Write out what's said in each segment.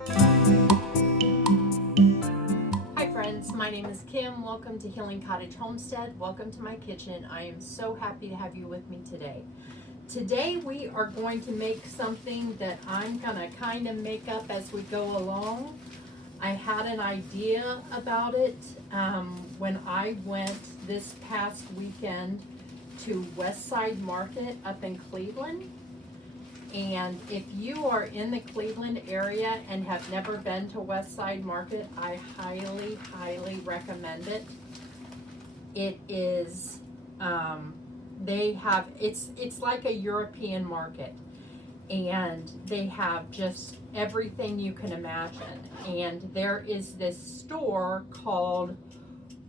Hi friends, my name is Kim. Welcome to Healing Cottage Homestead. Welcome to my kitchen. I am so happy to have you with me today. Today we are going to make something that I'm going to kind of make up as we go along. I had an idea about it when I went this past weekend to West Side Market up in Cleveland. And if you are in the Cleveland area and have never been to West Side Market, I highly, highly recommend it. It is, it's like a European market, and they have just everything you can imagine. And there is this store called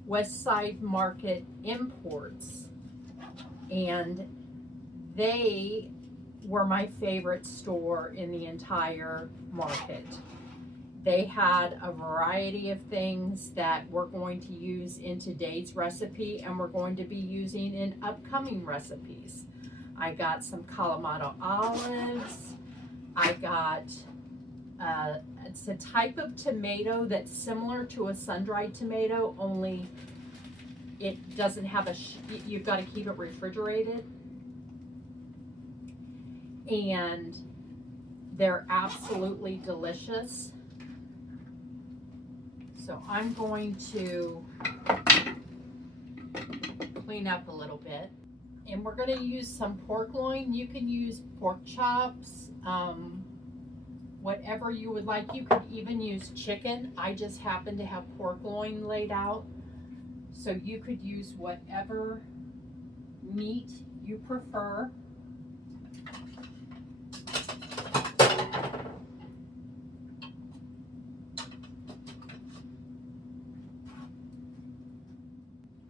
West Side Market Imports, and they were my favorite store in the entire market. They had a variety of things that we're going to use in today's recipe and we're going to be using in upcoming recipes. I got some Kalamata olives. I got, it's a type of tomato that's similar to a sun-dried tomato, only it doesn't have you've got to keep it refrigerated. And they're absolutely delicious. So I'm going to clean up a little bit. And we're going to use some pork loin. You can use pork chops, whatever you would like. You could even use chicken. I just happen to have pork loin laid out. So you could use whatever meat you prefer.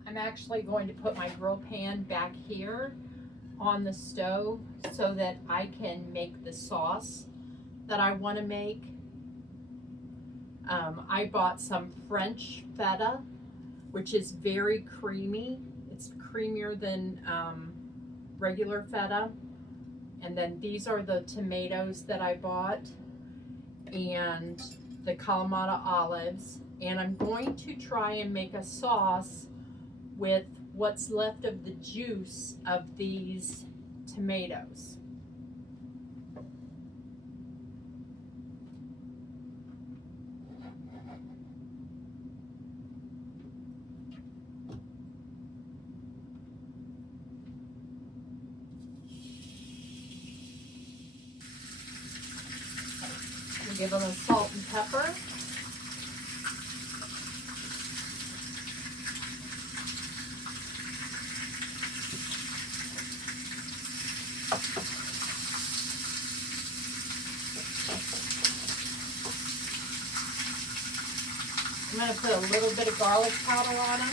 I'm actually going to put my grill pan back here on the stove so that I can make the sauce that I want to make. I bought some French feta, which is very creamy. It's creamier than regular feta. And then these are the tomatoes that I bought and the Kalamata olives. And I'm going to try and make a sauce with what's left of the juice of these tomatoes. We'll give them a salt and pepper. I'm going to put a little bit of garlic powder on them.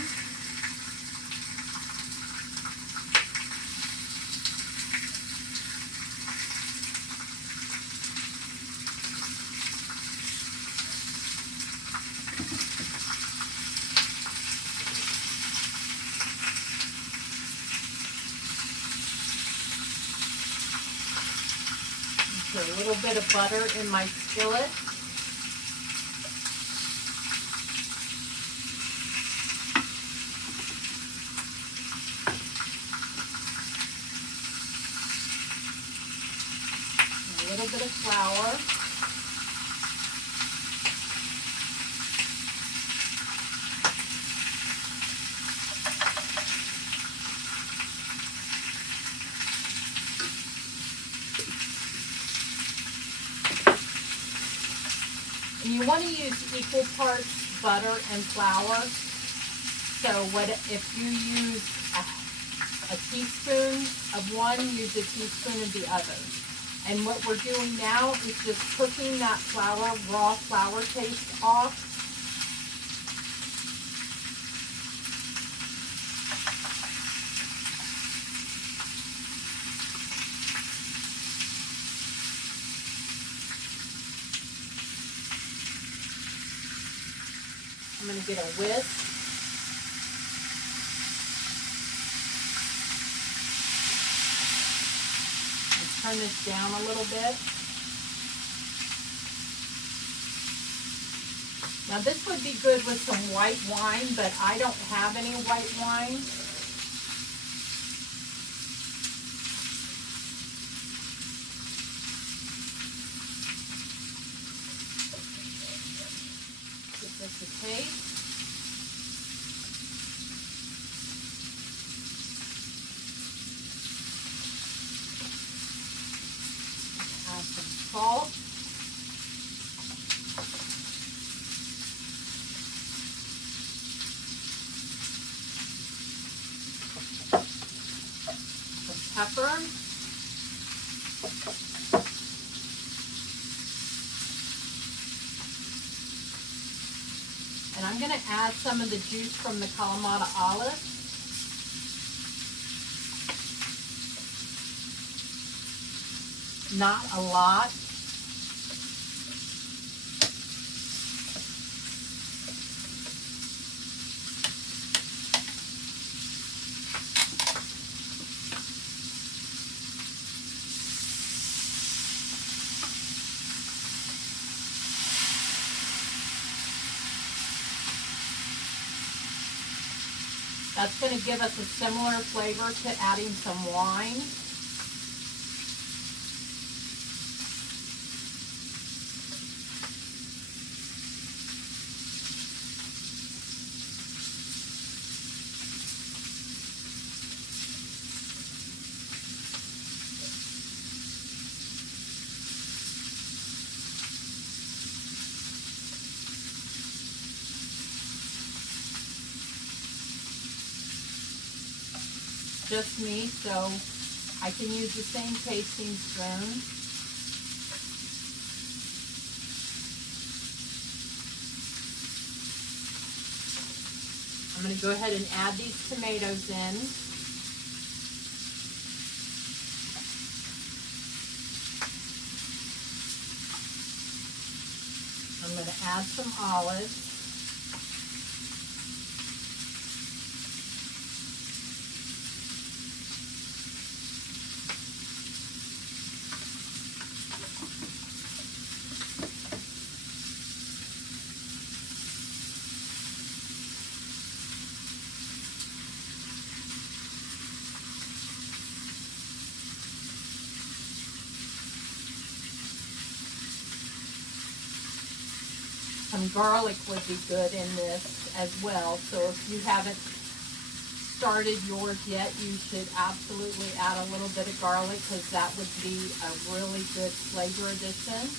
Put a little bit of butter in my skillet. A little bit of flour. And you want to use equal parts butter and flour. So if you use a teaspoon of one, use a teaspoon of the other. And what we're doing now is just cooking that flour, raw flour taste off. I'm going to get a whisk. And turn this down a little bit. Now this would be good with some white wine, but I don't have any white wine. Give this a taste. Add some salt. Pepper, and I'm going to add some of the juice from the Kalamata olive. Not a lot. That's going to give us a similar flavor to adding some wine. Just me, so I can use the same tasting spoon. I'm going to go ahead and add these tomatoes in. I'm going to add some olives. Some garlic would be good in this as well. So if you haven't started yours yet, you should absolutely add a little bit of garlic because that would be a really good flavor addition.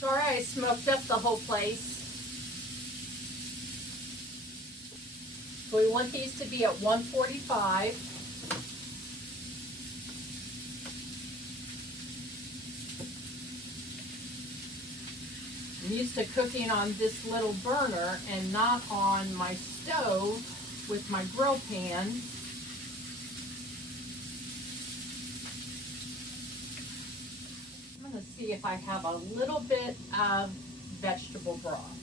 Sorry, I smoked up the whole place. So we want these to be at 145. I'm used to cooking on this little burner and not on my stove with my grill pan. I'm going to see if I have a little bit of vegetable broth.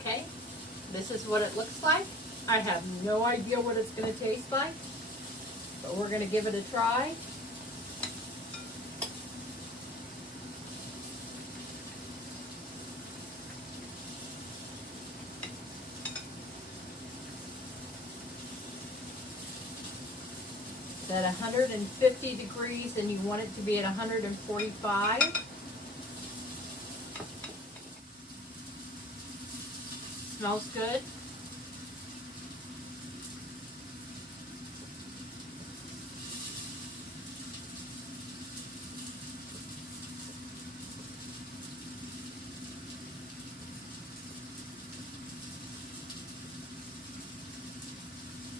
Okay, this is what it looks like. I have no idea what it's going to taste like, but we're going to give it a try. It's at 150 degrees and you want it to be at 145. Smells good.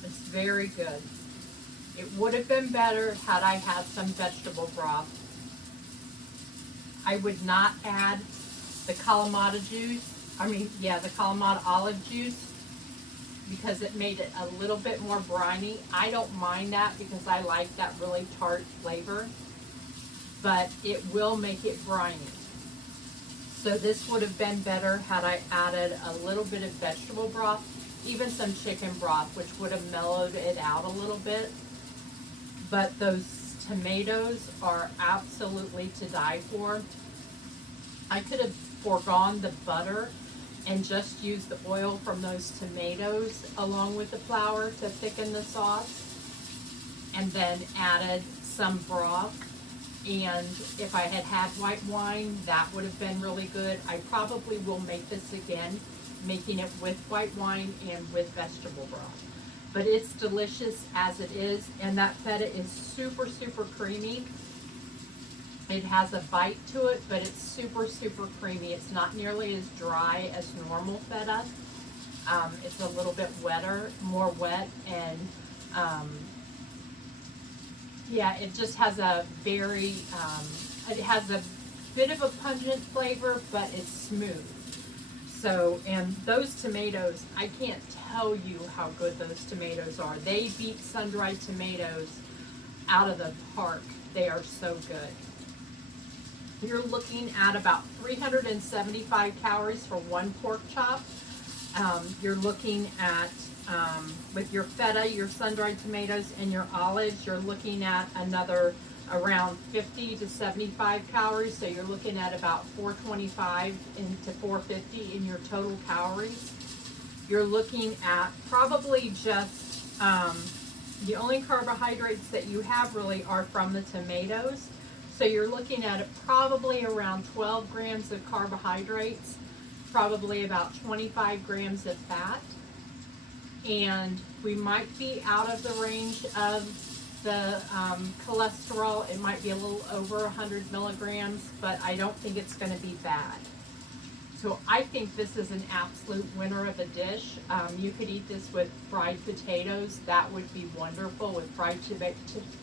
It's very good. It would have been better had I had some vegetable broth. I would not add the Kalamata juice. The Kalamata olive juice, because it made it a little bit more briny. I don't mind that because I like that really tart flavor, but it will make it briny. So this would have been better had I added a little bit of vegetable broth, even some chicken broth, which would have mellowed it out a little bit. But those tomatoes are absolutely to die for. I could have foregone the butter and just used the oil from those tomatoes along with the flour to thicken the sauce, and then added some broth. And if I had had white wine, that would have been really good. I probably will make this again, making it with white wine and with vegetable broth. But it's delicious as it is, and that feta is super, super creamy. It has a bite to it, but it's super, super creamy. It's not nearly as dry as normal feta. It's a little bit wetter, more wet, and yeah, it just has a very, it has a bit of a pungent flavor, but it's smooth. So, and those tomatoes, I can't tell you how good those tomatoes are. They beat sun-dried tomatoes out of the park. They are so good. You're looking at about 375 calories for one pork chop. You're looking at, with your feta, your sun-dried tomatoes, and your olives, you're looking at another around 50 to 75 calories. So you're looking at about 425 to 450 in your total calories. You're looking at probably just, the only carbohydrates that you have really are from the tomatoes. So you're looking at probably around 12 grams of carbohydrates, probably about 25 grams of fat. And we might be out of the range of the cholesterol. It might be a little over 100 milligrams, but I don't think it's going to be bad. So I think this is an absolute winner of a dish. You could eat this with fried potatoes. That would be wonderful, with fried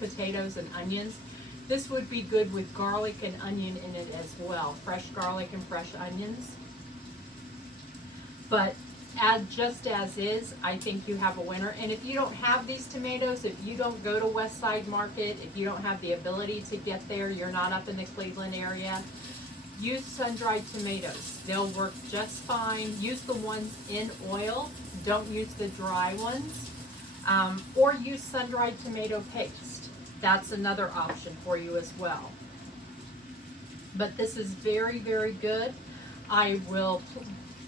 potatoes and onions. This would be good with garlic and onion in it as well, fresh garlic and fresh onions. But just as is, I think you have a winner. And if you don't have these tomatoes, if you don't go to West Side Market, if you don't have the ability to get there, you're not up in the Cleveland area, use sun-dried tomatoes. They'll work just fine. Use the ones in oil. Don't use the dry ones. Or use sun-dried tomato paste. That's another option for you as well. But this is very, very good. I will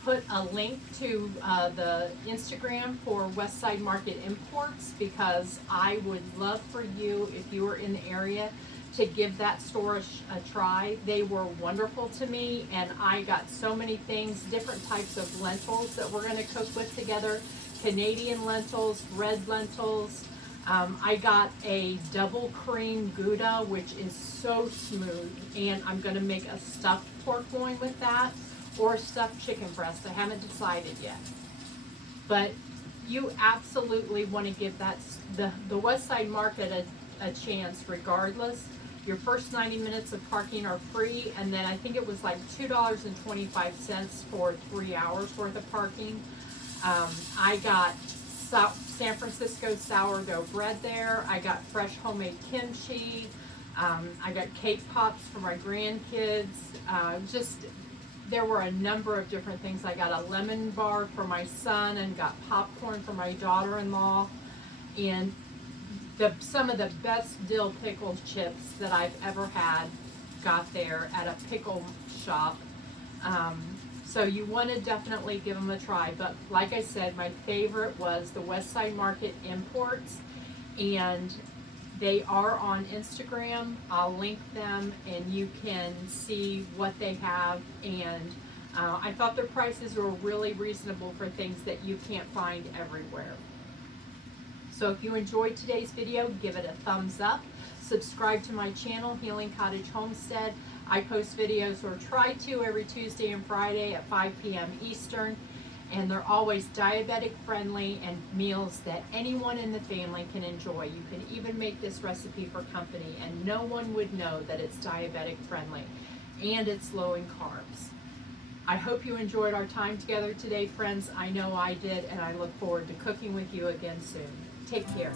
put a link to the Instagram for West Side Market Imports, because I would love for you, if you were in the area, to give that store a try. They were wonderful to me, and I got so many things, different types of lentils that we're going to cook with together. Canadian lentils, red lentils. I got a double cream Gouda, which is so smooth, and I'm going to make a stuffed pork loin with that, or stuffed chicken breast. I haven't decided yet. But you absolutely want to give that the West Side Market a chance regardless. Your first 90 minutes of parking are free, and then I think it was like $2.25 for 3 hours worth of parking. I got San Francisco sourdough bread there. I got fresh homemade kimchi. I got cake pops for my grandkids. Just there were a number of different things. I got a lemon bar for my son and got popcorn for my daughter-in-law, and some of the best dill pickle chips that I've ever had got there at a pickle shop. So you want to definitely give them a try. But like I said, my favorite was the Westside Market Imports, and they are on Instagram. I'll link them and you can see what they have. And I thought their prices were really reasonable for things that you can't find everywhere. So if you enjoyed today's video, give it a thumbs up. Subscribe to my channel, Healing Cottage Homestead. I post videos, or try to, every Tuesday and Friday at 5 p.m. Eastern. And they're always diabetic friendly and meals that anyone in the family can enjoy. You can even make this recipe for company and no one would know that it's diabetic friendly, and it's low in carbs. I hope you enjoyed our time together today, friends. I know I did, and I look forward to cooking with you again soon. Take care.